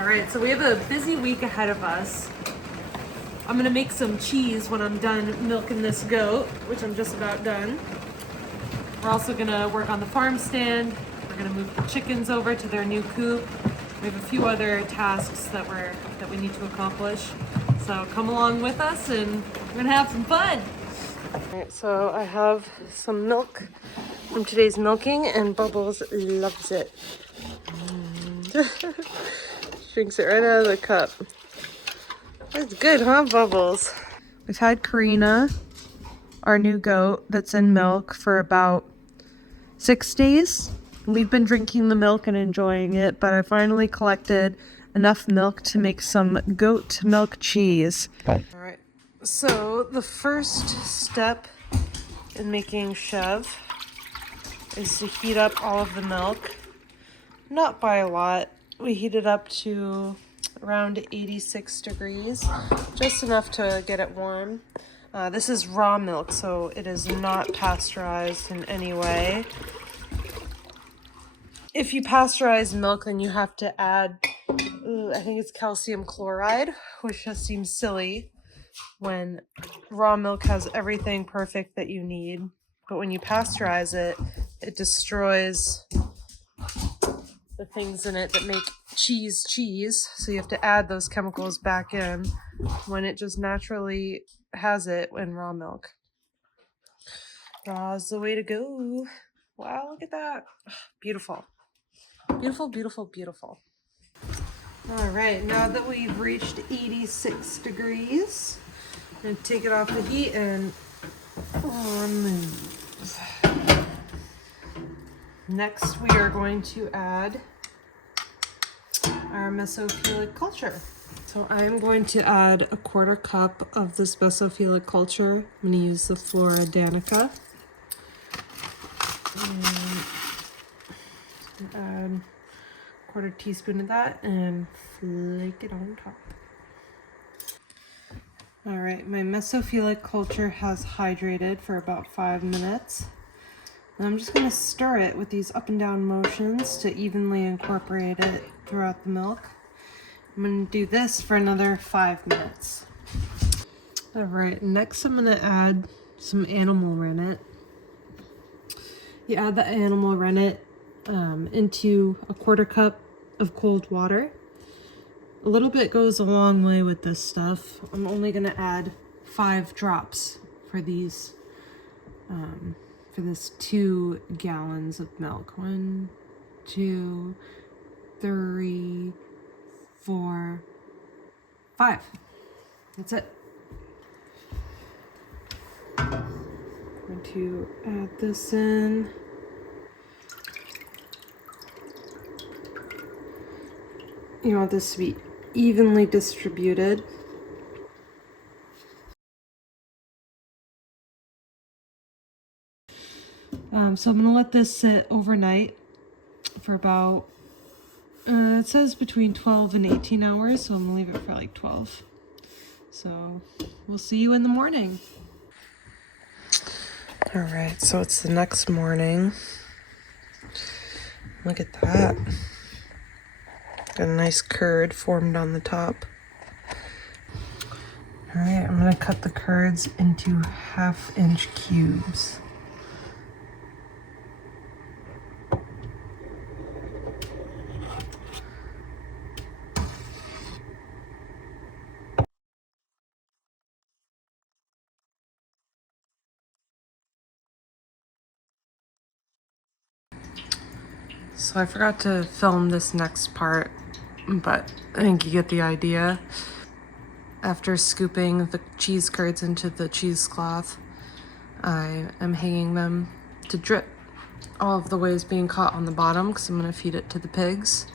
All right, so we have a busy week ahead of us. I'm gonna make some cheese when I'm done milking this goat, which I'm just about done. We're also gonna work on the farm stand. We're gonna move the chickens over to their new coop. We have a few other tasks that we need to accomplish. So come along with us and we're gonna have some fun. All right, so I have some milk from today's milking and Bubbles loves it. Drinks it right out of the cup. That's good, huh, Bubbles? We've had Karina, our new goat that's in milk, for about 6 days. We've been drinking the milk and enjoying it, but I finally collected enough milk to make some goat milk cheese. All right, so the first step in making Chev is to heat up all of the milk. Not by a lot. We heat it up to around 86 degrees, just enough to get it warm. This is raw milk, so it is not pasteurized in any way. If you pasteurize milk, then you have to add, I think it's calcium chloride, which just seems silly when raw milk has everything perfect that you need. But when you pasteurize it, it destroys the things in it that make cheese. So you have to add those chemicals back in when it just naturally has it in raw milk. Raw is the way to go. Wow, look at that. Beautiful. Beautiful, beautiful, beautiful. All right, now that we've reached 86 degrees, I'm going to take it off the heat and remove. Next, we are going to add our Mesophilic culture. So I am going to add a 1/4 cup of this Mesophilic culture. I'm going to use the Flora Danica. And add 1/4 teaspoon of that and flake it on top. All right, my Mesophilic culture has hydrated for about 5 minutes. And I'm just going to stir it with these up and down motions to evenly incorporate it throughout the milk. I'm going to do this for another 5 minutes. All right, next I'm going to add some animal rennet. You add the animal rennet into a 1/4 cup of cold water. A little bit goes a long way with this stuff. I'm only going to add 5 drops for these for this 2 gallons of milk. 1, 2, 3, 4, 5. That's it. I'm going to add this in. You want this to be evenly distributed. So I'm going to let this sit overnight for about, it says between 12 and 18 hours, so I'm going to leave it for like 12. So we'll see you in the morning. All right, so it's the next morning. Look at that. Got a nice curd formed on the top. All right, I'm going to cut the curds into 1/2-inch cubes. So I forgot to film this next part, but I think you get the idea. After scooping the cheese curds into the cheesecloth, I am hanging them to drip. All of the whey is being caught on the bottom because I'm going to feed it to the pigs.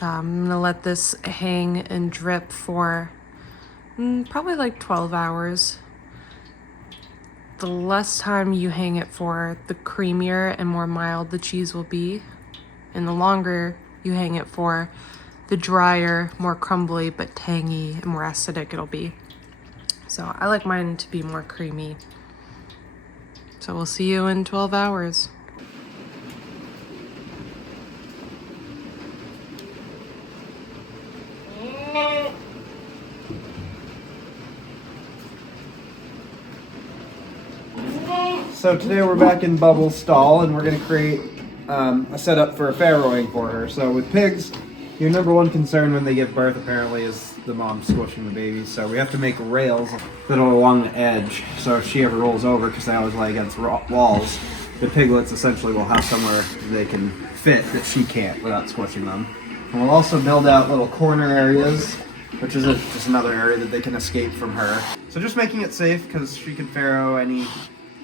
I'm going to let this hang and drip for probably like 12 hours. The less time you hang it for, the creamier and more mild the cheese will be. And the longer you hang it for, the drier, more crumbly, but tangy and more acidic it'll be. So I like mine to be more creamy. So we'll see you in 12 hours. So today we're back in Bubbles' stall and we're going to create a setup for a farrowing for her. So with pigs, your number one concern when they give birth apparently is the mom squishing the babies. So we have to make rails that are along the edge. So if she ever rolls over, because they always lay against walls, the piglets essentially will have somewhere they can fit that she can't without squishing them. And we'll also build out little corner areas, which is just another area that they can escape from her. So just making it safe because she could farrow any,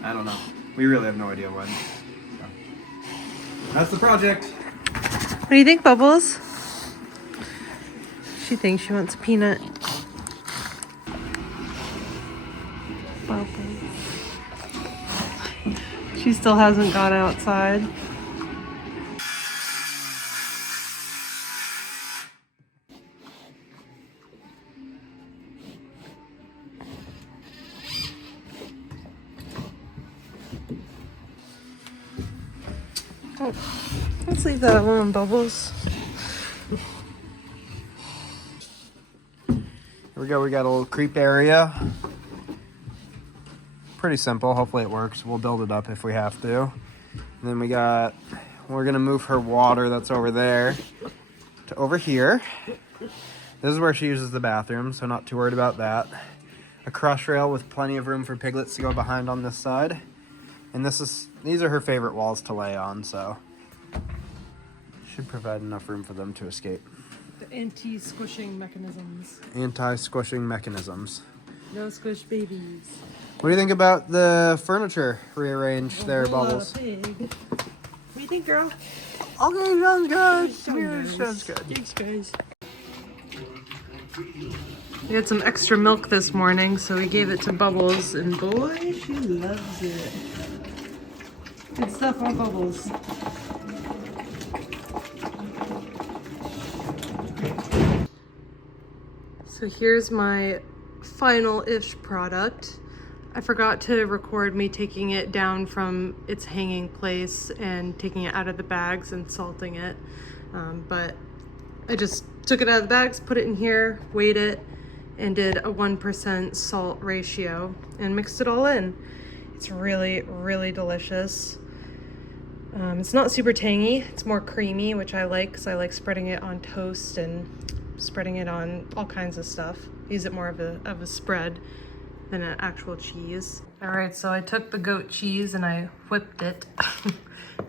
I don't know. We really have no idea when. So. That's the project. What do you think, Bubbles? She thinks she wants a peanut. Bubbles. She still hasn't gone outside. Oh, let's leave that alone, Bubbles. Here we go, we got a little creep area. Pretty simple, hopefully it works. We'll build it up if we have to. And then we're gonna move her water that's over there to over here. This is where she uses the bathroom, so not too worried about that. A crush rail with plenty of room for piglets to go behind on this side. And these are her favorite walls to lay on, so should provide enough room for them to escape. The anti-squishing mechanisms. Anti-squishing mechanisms. No squish babies. What do you think about the furniture rearranged there, Bubbles? Pig. What do you think, girl? Okay, sounds good. Sounds good. Thanks, guys. We had some extra milk this morning, so we gave it to Bubbles, and boy, she loves it. Good stuff on Bubbles. So here's my final-ish product. I forgot to record me taking it down from its hanging place and taking it out of the bags and salting it. But I just took it out of the bags, put it in here, weighed it, and did a 1% salt ratio and mixed it all in. It's really, really delicious. It's not super tangy, it's more creamy, which I like because I like spreading it on toast and spreading it on all kinds of stuff. Use it more of a spread than an actual cheese. All right, so I took the goat cheese and I whipped it.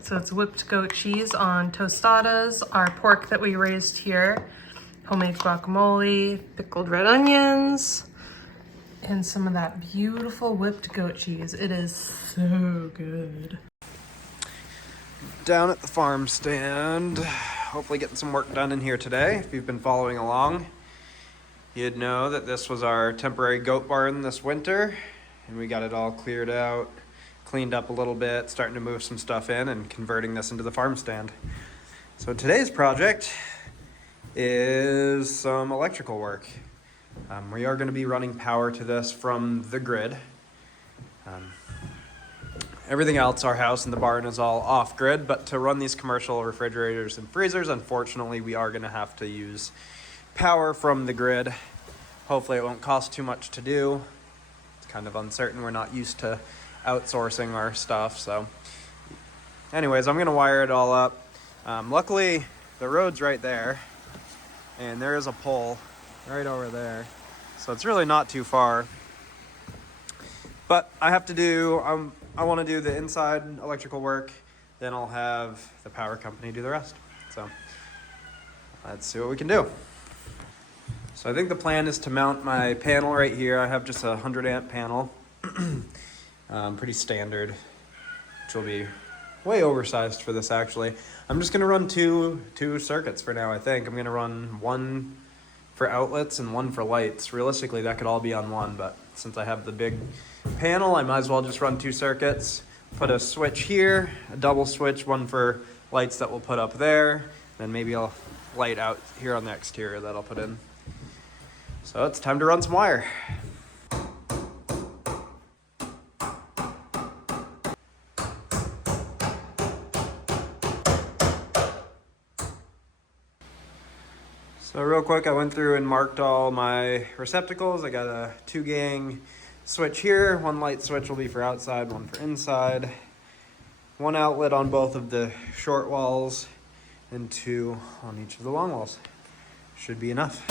So it's whipped goat cheese on tostadas, our pork that we raised here, homemade guacamole, pickled red onions, and some of that beautiful whipped goat cheese. It is so good. Down at the farm stand, hopefully getting some work done in here today. If you've been following along, you'd know that this was our temporary goat barn this winter, and we got it all cleared out, cleaned up a little bit, starting to move some stuff in and converting this into the farm stand. So today's project is some electrical work. We are going to be running power to this from the grid. Everything else, our house and the barn, is all off-grid, but to run these commercial refrigerators and freezers, unfortunately, we are going to have to use power from the grid. Hopefully it won't cost too much to do. It's kind of uncertain. We're not used to outsourcing our stuff, so anyways, I'm going to wire it all up. Luckily, the road's right there, and there is a pole right over there, so it's really not too far. But I have to do, I want to do the inside electrical work, then I'll have the power company do the rest. So let's see what we can do. So I think the plan is to mount my panel right here. I have just a 100 amp panel, pretty standard, which will be way oversized for this actually. I'm just gonna run two circuits for now, I think. I'm gonna run one for outlets and one for lights. Realistically, that could all be on one, but since I have the big panel, I might as well just run 2 circuits. Put a switch here, a double switch, one for lights that we'll put up there, then maybe I'll light out here on the exterior that I'll put in. So it's time to run some wire. So real quick, I went through and marked all my receptacles. I got a 2-gang switch here. One light switch will be for outside, one for inside. One outlet on both of the short walls and 2 on each of the long walls. Should be enough.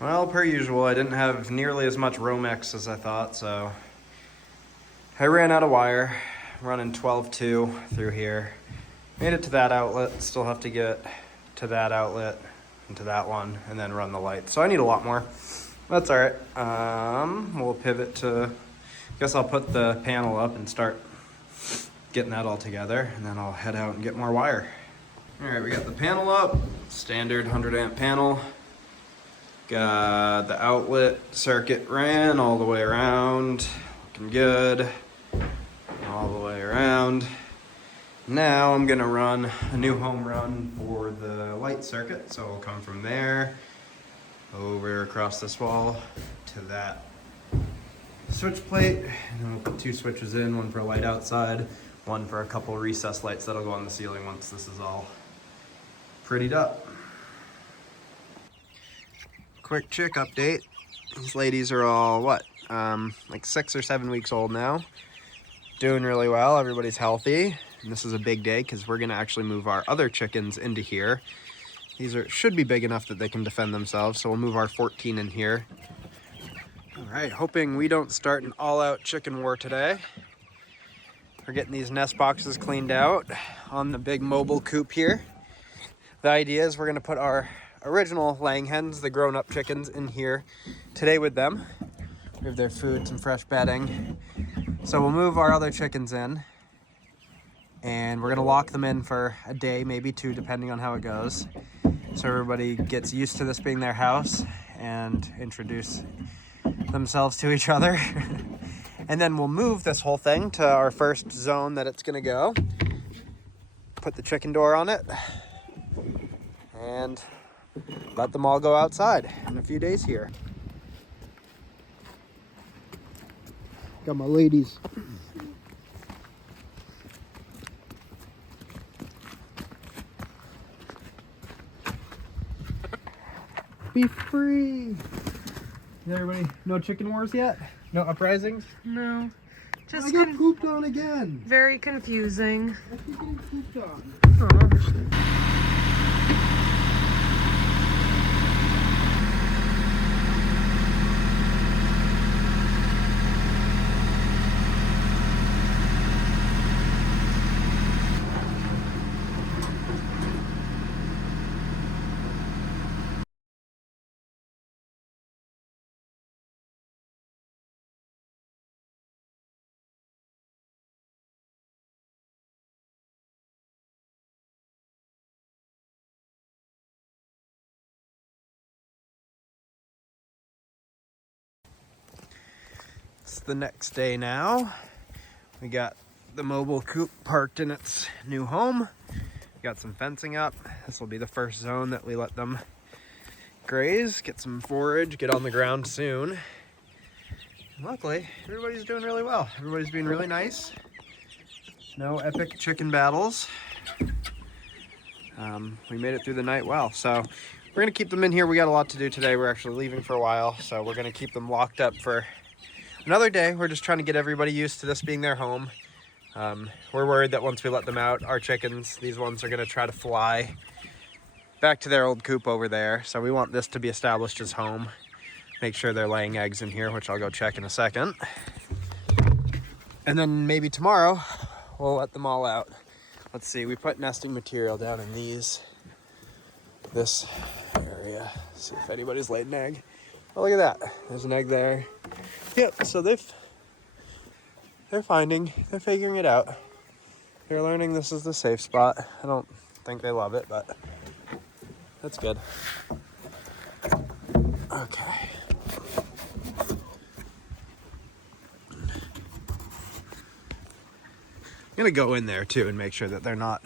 Well, per usual, I didn't have nearly as much Romex as I thought, so I ran out of wire, running 12-2 through here. Made it to that outlet, still have to get to that outlet and to that one, and then run the light. So I need a lot more. That's all right. We'll pivot to, I guess I'll put the panel up and start getting that all together, and then I'll head out and get more wire. All right, we got the panel up, standard 100 amp panel. Got the outlet circuit ran all the way around, looking good, all the way around. Now I'm gonna run a new home run for the light circuit. So it'll come from there, over across this wall to that switch plate. And then we'll put 2 switches in, one for a light outside, one for a couple recessed lights that'll go on the ceiling once this is all prettied up. Quick chick update. These ladies are all, like 6 or 7 weeks old now. Doing really well, everybody's healthy. And this is a big day because we're gonna actually move our other chickens into here. These should be big enough that they can defend themselves, so we'll move our 14 in here. All right, hoping we don't start an all-out chicken war today. We're getting these nest boxes cleaned out on the big mobile coop here. The idea is we're gonna put our original laying hens, the grown-up chickens, in here today with them. We have their food, some fresh bedding. So we'll move our other chickens in, and we're gonna lock them in for a day, maybe 2, depending on how it goes. So everybody gets used to this being their house and introduce themselves to each other. And then we'll move this whole thing to our first zone that it's gonna go. Put the chicken door on it, and let them all go outside in a few days here. Got my ladies. Be free. Is everybody, no chicken wars yet? No uprisings? No. Just I got pooped on again. very confusing. I keep getting pooped on. Aw. It's the next day now. We got the mobile coop parked in its new home. Got some fencing up. This will be the first zone that we let them graze, get some forage, get on the ground soon. And luckily, everybody's doing really well. Everybody's being really nice. No epic chicken battles. We made it through the night well. So we're gonna keep them in here. We got a lot to do today. We're actually leaving for a while, so we're gonna keep them locked up for another day. We're just trying to get everybody used to this being their home. We're worried that once we let them out, our chickens, these ones are gonna try to fly back to their old coop over there. So we want this to be established as home. make sure they're laying eggs in here, which I'll go check in a second. And then maybe tomorrow we'll let them all out. Let's see, we put nesting material down in this area. See if anybody's laid an egg. Oh, look at that. There's an egg there. Yep, so they're figuring it out. They're learning this is the safe spot. I don't think they love it, but that's good. Okay. I'm gonna go in there too and make sure that they're not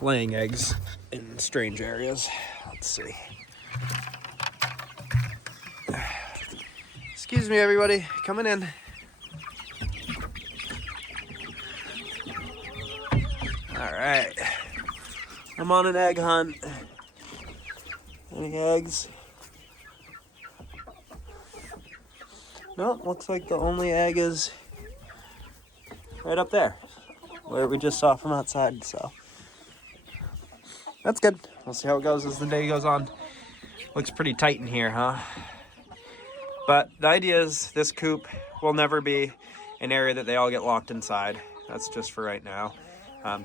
laying eggs in strange areas. Let's see. Excuse me, everybody, coming in. All right, I'm on an egg hunt. Any eggs? No, looks like the only egg is right up there, where we just saw from outside, so that's good. We'll see how it goes as the day goes on. Looks pretty tight in here, huh? But the idea is this coop will never be an area that they all get locked inside. That's just for right now.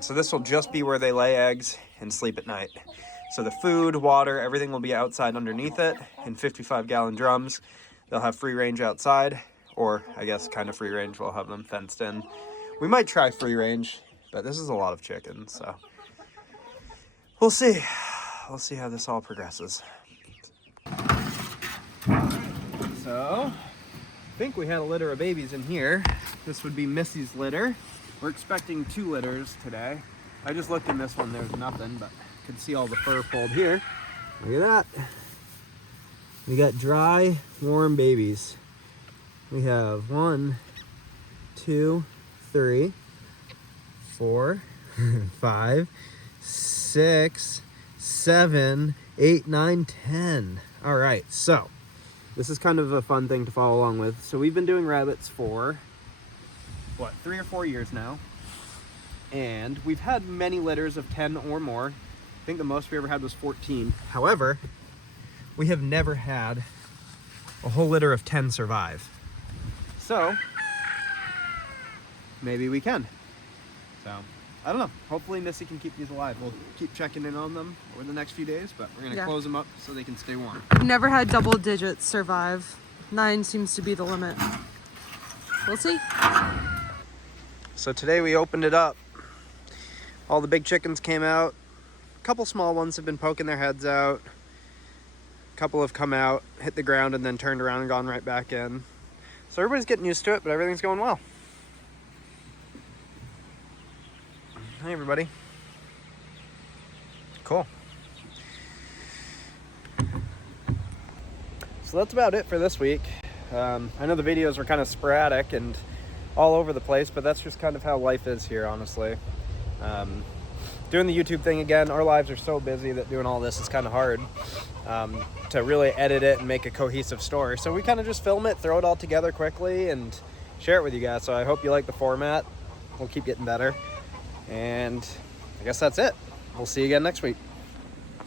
So this will just be where they lay eggs and sleep at night. So the food, water, everything will be outside underneath it in 55-gallon drums. They'll have free range outside, or I guess kind of free range. We'll have them fenced in. We might try free range, but this is a lot of chickens, so we'll see. We'll see how this all progresses. So, I think we had a litter of babies in here. This would be Missy's litter. We're expecting 2 litters today. I just looked in this one, there's nothing, but I can see all the fur pulled here. Look at that. We got dry, warm babies. We have 1, 2, 3, 4, 5, 6, 7, 8, 9, 10. All right, so this is kind of a fun thing to follow along with. So we've been doing rabbits for, 3 or 4 years now. And we've had many litters of 10 or more. I think the most we ever had was 14. However, we have never had a whole litter of 10 survive. So maybe we can. So I don't know. Hopefully Missy can keep these alive. We'll keep checking in on them over the next few days, but we're gonna close them up so they can stay warm. Never had double digits survive. 9 seems to be the limit. We'll see. So today we opened it up. All the big chickens came out. A couple small ones have been poking their heads out. A couple have come out, hit the ground, and then turned around and gone right back in. So everybody's getting used to it, but everything's going well. Hey, everybody. Cool. So that's about it for this week. I know the videos were kind of sporadic and all over the place, but that's just kind of how life is here, honestly. Doing the YouTube thing again, our lives are so busy that doing all this is kind of hard to really edit it and make a cohesive story. So we kind of just film it, throw it all together quickly, and share it with you guys. So I hope you like the format. We'll keep getting better. And I guess that's it. We'll see you again next week.